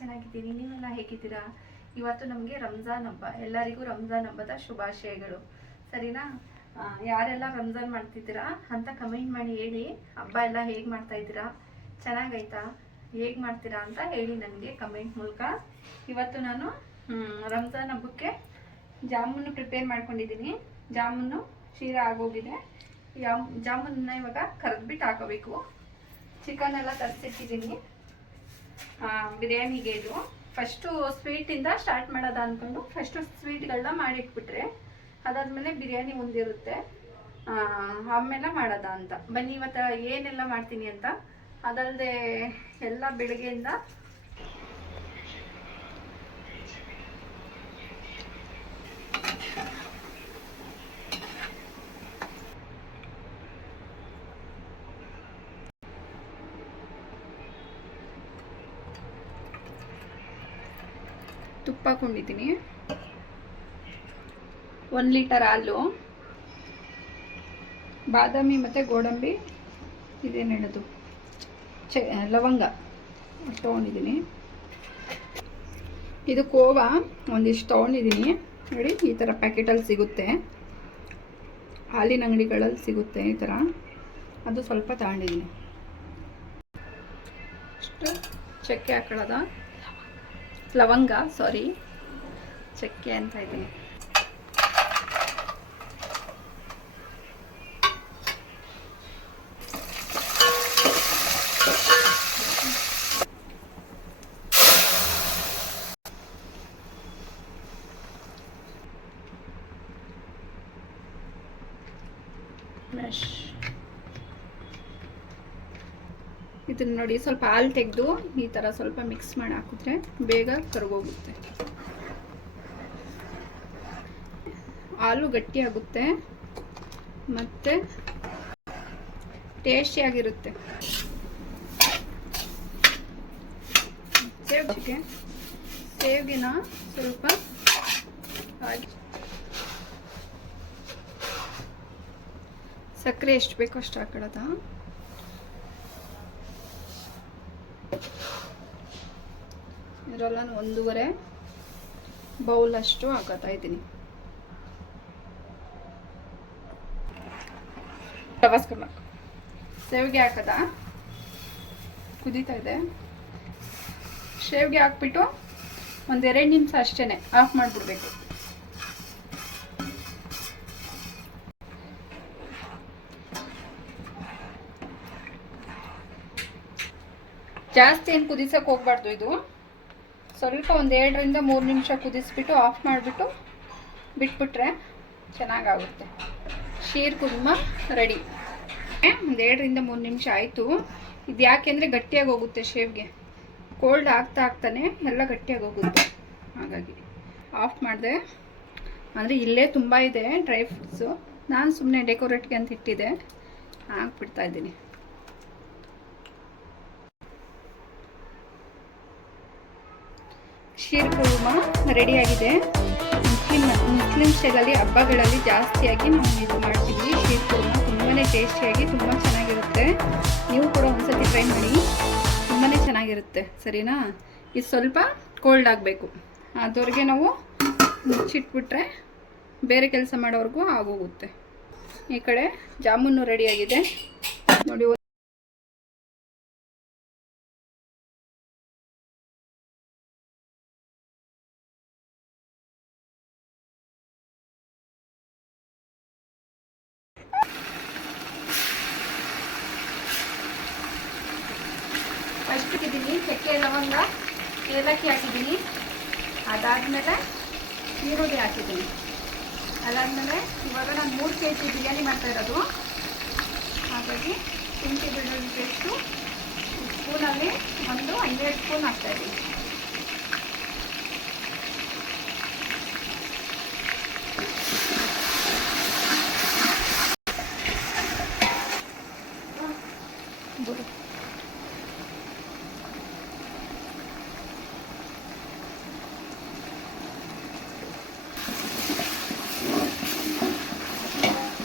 ಚೆನ್ನಾಗಿದ್ದೀನಿ. ನೀವೆಲ್ಲ ಹೇಗಿದ್ದೀರಾ? ಇವತ್ತು ನಮಗೆ ರಂಜಾನ್ ಹಬ್ಬ. ಎಲ್ಲರಿಗೂ ರಂಜಾನ್ ಹಬ್ಬದ ಶುಭಾಶಯಗಳು. ಸರಿನಾ? ಯಾರೆಲ್ಲ ರಂಜಾನ್ ಮಾಡ್ತಿದ್ದೀರಾ ಅಂತ ಕಮೆಂಟ್ ಮಾಡಿ ಹೇಳಿ. ಹಬ್ಬ ಎಲ್ಲ ಹೇಗೆ ಮಾಡ್ತಾ ಇದ್ದೀರಾ? ಚೆನ್ನಾಗೈತಾ ಹೇಗೆ ಮಾಡ್ತೀರಾ ಅಂತ ಹೇಳಿ ನನಗೆ ಕಮೆಂಟ್ ಮೂಲಕ. ಇವತ್ತು ನಾನು ರಂಜಾನ್ ಹಬ್ಬಕ್ಕೆ ಜಾಮೂನು ಪ್ರಿಪೇರ್ ಮಾಡ್ಕೊಂಡಿದ್ದೀನಿ. ಜಾಮೂನು ಶೀರ ಆಗೋಗಿದೆ. ಜಾಮೂನನ್ನ ಇವಾಗ ಕರೆದ್ಬಿಟ್ಟು ಹಾಕೋಬೇಕು. ಚಿಕನ್ ಎಲ್ಲ ತರಿಸಿಟ್ಟಿದ್ದೀನಿ. ಬಿರಿಯಾನಿಗೆ ಇದು. ಫಸ್ಟು ಸ್ವೀಟಿಂದ ಸ್ಟಾರ್ಟ್ ಮಾಡೋದ ಅಂದ್ಕೊಂಡು ಫಸ್ಟು ಸ್ವೀಟ್ಗಳನ್ನ ಮಾಡಿಟ್ಬಿಟ್ರೆ ಅದಾದ್ಮೇಲೆ ಬಿರಿಯಾನಿ ಮುಂದಿರುತ್ತೆ. ಆ, ಆಮೇಲೆ ಮಾಡೋದ ಅಂತ. ಬನ್ನಿ ಇವತ್ತು ಏನೆಲ್ಲ ಮಾಡ್ತೀನಿ ಅಂತ. ಅದಲ್ಲದೆ ಎಲ್ಲ ಬೆಳಗ್ಗೆಯಿಂದ ತುಪ್ಪ ಕೊಂಡಿದ್ದೀನಿ ಒಂದು ಲೀಟರ್ ಹಾಲು, ಬಾದಾಮಿ ಮತ್ತು ಗೋಡಂಬಿ, ಇದೇನು ಹೇಳೋದು? ಚ, ಲವಂಗ ತೊಗೊಂಡಿದ್ದೀನಿ. ಇದು ಕೋವಾ, ಒಂದಿಷ್ಟು ತೊಗೊಂಡಿದ್ದೀನಿ. ನೋಡಿ, ಈ ಥರ ಪ್ಯಾಕೆಟಲ್ಲಿ ಸಿಗುತ್ತೆ. ಹಾಲಿನ ಅಂಗಡಿಗಳಲ್ಲಿ ಸಿಗುತ್ತೆ ಈ ಥರ ಅದು ಸ್ವಲ್ಪ ತಗೊಂಡಿದ್ದೀನಿ. ಅಷ್ಟು, ಚಕ್ಕೆ ಹಾಕೊಳ್ಳೋದ? ಲವಂಗ ಸಾರಿ ಚಕ್ಕೆ ಅಂತ ಇದ್ದೀನಿ. ಇದನ್ನ ನೋಡಿ ಸ್ವಲ್ಪ ಹಾಲು ತೆಗೆದು ಈ ಥರ ಸ್ವಲ್ಪ ಮಿಕ್ಸ್ ಮಾಡಿ ಹಾಕಿದ್ರೆ ಬೇಗ ಕರ್ಗೋಗುತ್ತೆ. ಹಾಲು ಗಟ್ಟಿಯಾಗುತ್ತೆ ಮತ್ತು ಟೇಸ್ಟಿಯಾಗಿರುತ್ತೆ ಸೇವ್ಗೆ, ಸೇವ್ಗಿನ ಸ್ವಲ್ಪ ಹಾಗೆ ಸಕ್ಕರೆ ಎಷ್ಟು ಬೇಕೋ ಅಷ್ಟು ಹಾಕೊಳ್ಳೋದಾ? ಇದರಲ್ಲ ಒಂದೂವರೆ ಬೌಲ್ ಅಷ್ಟು ಹಾಕೋತಾ ಇದ್ದೀನಿ. ಟವಾಸ್ಕೊಬೇಕು ಸೇವಿಗೆ ಹಾಕದ? ಕುದೀತಾ ಇದೆ. ಶೇವ್ಗೆ ಹಾಕ್ಬಿಟ್ಟು ಒಂದೆರಡು ನಿಮಿಷ ಅಷ್ಟೇ ಆಫ್ ಮಾಡಿಬಿಡ್ಬೇಕು. ಜಾಸ್ತಿ ಏನು ಕುದಿಸೋಕೆ ಹೋಗ್ಬಾರ್ದು ಇದು. ಸ್ವಲ್ಪ ಒಂದು ಎರಡರಿಂದ ಮೂರು ನಿಮಿಷ ಕುದಿಸ್ಬಿಟ್ಟು ಆಫ್ ಮಾಡಿಬಿಟ್ಟು ಬಿಟ್ಬಿಟ್ರೆ ಚೆನ್ನಾಗಾಗುತ್ತೆ. ಶೀರ್ ಕುರ್ಮ ರೆಡಿ ಒಂದು ಎರಡರಿಂದ ಮೂರು ನಿಮಿಷ ಆಯಿತು. ಇದು ಯಾಕೆಂದರೆ ಗಟ್ಟಿಯಾಗಿ ಹೋಗುತ್ತೆ ಶೇವ್ಗೆ. ಕೋಲ್ಡ್ ಆಗ್ತಾ ಆಗ್ತಾನೆ, ಎಲ್ಲ ಗಟ್ಟಿಯಾಗಿ ಹೋಗುತ್ತೆ. ಹಾಗಾಗಿ ಆಫ್ ಮಾಡಿದೆ. ಅಂದರೆ ಇಲ್ಲೇ ತುಂಬ ಇದೆ ಡ್ರೈ ಫ್ರೂಟ್ಸು ನಾನು ಸುಮ್ಮನೆ ಡೆಕೋರೇಟ್ಗೆ ಅಂತ ಇಟ್ಟಿದ್ದೆ. ಹಾಕ್ಬಿಡ್ತಾ ಇದ್ದೀನಿ. ಶೀರ್ ಕುರ್ಮ ರೆಡಿಯಾಗಿದೆ. ಮುಸ್ಲಿಂ ಮುಸ್ಲಿಮ್ಸ್ಗಳಲ್ಲಿ ಹಬ್ಬಗಳಲ್ಲಿ ಜಾಸ್ತಿಯಾಗಿ ನಾವು ಇದು ಮಾಡ್ತೀವಿ. ಶೀರ್ ಕುರ್ಮ ತುಂಬಾ ಟೇಸ್ಟಿಯಾಗಿ ತುಂಬ ಚೆನ್ನಾಗಿರುತ್ತೆ. ನೀವು ಕೂಡ ಒಂದ್ಸತಿ ಟ್ರೈ ಮಾಡಿ. ತುಂಬಾ ಚೆನ್ನಾಗಿರುತ್ತೆ. ಸರಿನಾ? ಇದು ಸ್ವಲ್ಪ ಕೋಲ್ಡ್ ಆಗಬೇಕು. ಅದ್ರವರೆಗೆ ನಾವು ಮುಚ್ಚಿಟ್ಬಿಟ್ರೆ ಬೇರೆ ಕೆಲಸ ಮಾಡೋವರೆಗೂ ಆಗೋಗುತ್ತೆ. ಈ ಕಡೆ ಜಾಮೂನು ರೆಡಿಯಾಗಿದೆ. ನೋಡಿ ಫಸ್ಟ್ ಹಾಕಿದ್ದೀನಿ ಚಕ್ಕೆ ಲವಂಗ ಏಲಕ್ಕಿ ಹಾಕಿದ್ದೀನಿ. ಅದಾದಮೇಲೆ ಈರುಳ್ಳಿ ಹಾಕಿದ್ದೀನಿ. ಅದಾದಮೇಲೆ ಇವಾಗ ನಾನು ಮೂರು ಕೆ ಜಿ ಬಿರಿಯಾನಿ ಮಾಡ್ತಾ ಇರೋದು. ಹಾಗಾಗಿ ಶುಂಠಿ ಬೆಳ್ಳುಳ್ಳಿ ಪೇಸ್ಟು, ಸ್ಪೂನಲ್ಲಿ ಒಂದು ಹನ್ನೆರಡು ಸ್ಪೂನ್ ಹಾಕ್ತಾಯಿದ್ದೀನಿ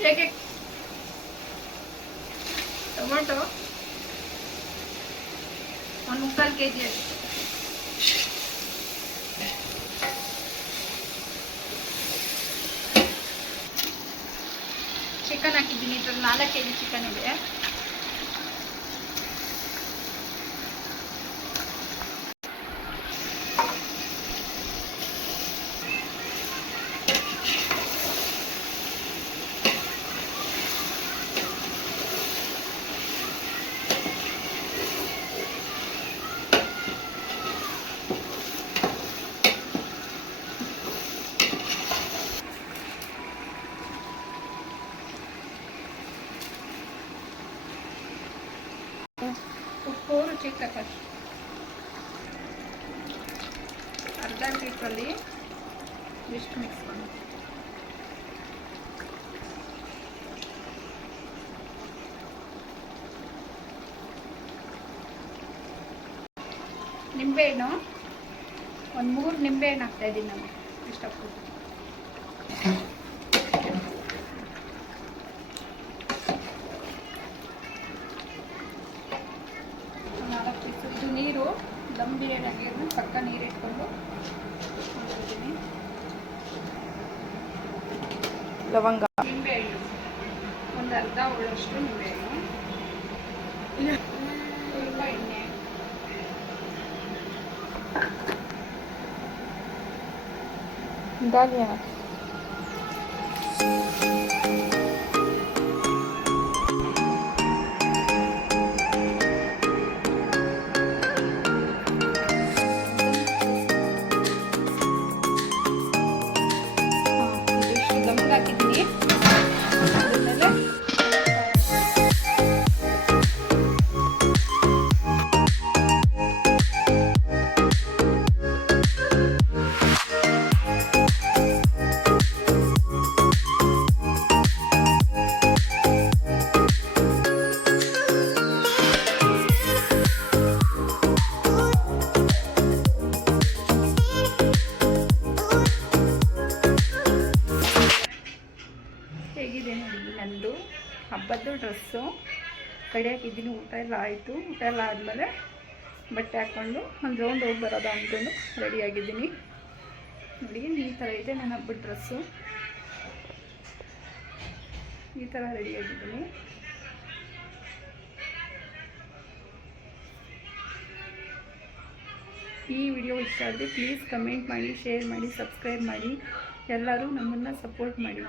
ಟೇಕ್ ಇಟ್ ಟೊಮೊಟೊ ಒಂದು ಮುಕ್ಕಾಲು ಕೆ ಜಿ ಅಷ್ಟು ಚಿಕನ್ ಹಾಕಿದ್ದೀನಿ ಇದ್ರಲ್ಲಿ ನಾಲ್ಕು ಕೆ ಜಿ ಚಿಕನ್ ಇದೆ ರುಚಿಗೆ ತಕ್ಕಷ್ಟು ಅರ್ಧ ಲೀಟ್ರಲ್ಲಿ ಇಷ್ಟು ಮಿಕ್ಸ್ ಮಾಡಿ. ನಿಂಬೆಹಣ್ಣು ಒಂದು ಮೂರು ನಿಂಬೆಹಣ್ಣು ಹಾಕ್ತಾಯಿದ್ದೀನಿ ನಾನು. ಇಷ್ಟಪಟ್ಟು ದಮ್ ಬಿರಿಯಾನಿ ಆಗಿರೋದು ಪಕ್ಕ ನೀರು ಇಟ್ಕೊಂಡು ಮಾಡಿದ್ದೀನಿ ಲವಂಗ. ನಿಂಬೆಹಣ್ಣು ಒಂದು ಅರ್ಧ ಉಳ್ಳಷ್ಟು ನಿಂಬೆಹಣ್ಣು ಸ್ವಲ್ಪ ಎಣ್ಣೆ ಡಾಲಿಯಾ ಹಬ್ಬದ್ದು ಡ್ರೆಸ್ಸು, ಕಡೆ ಹಾಕಿದ್ದೀನಿ, ಊಟ ಎಲ್ಲ ಆಯಿತು. ಊಟ ಎಲ್ಲ ಆದಮೇಲೆ ಬಟ್ಟೆ ಹಾಕ್ಕೊಂಡು ಒಂದು ರೌಂಡ್ ಹೋಗಿ ಬರೋದ ಅಂದ್ಕೊಂಡು ರೆಡಿಯಾಗಿದ್ದೀನಿ ನೋಡಿ, ಈ ಥರ ಇದೆ ನನ್ನ ಹಬ್ಬದ ಡ್ರೆಸ್ಸು. ಈ ಥರ ರೆಡಿಯಾಗಿದ್ದೀನಿ ಈ ವಿಡಿಯೋ ಇಷ್ಟ ಆದರೆ ಪ್ಲೀಸ್ ಕಮೆಂಟ್ ಮಾಡಿ ಶೇರ್ ಮಾಡಿ ಸಬ್ಸ್ಕ್ರೈಬ್ ಮಾಡಿ. ಎಲ್ಲರೂ ನಮ್ಮನ್ನು ಸಪೋರ್ಟ್ ಮಾಡಿ.